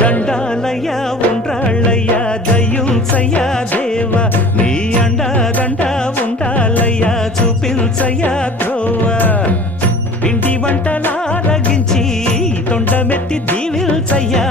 దండాలయ్యా ఉండ్రాళ్ళయ్యా దయ్యుంచయ్యా దేవ నీ అండాదండ ఉండాలయ్యా చూపించయ్యా త్రోవ పిండి వంటలారగించి తొండమెత్తి దీవిల్చయ్యా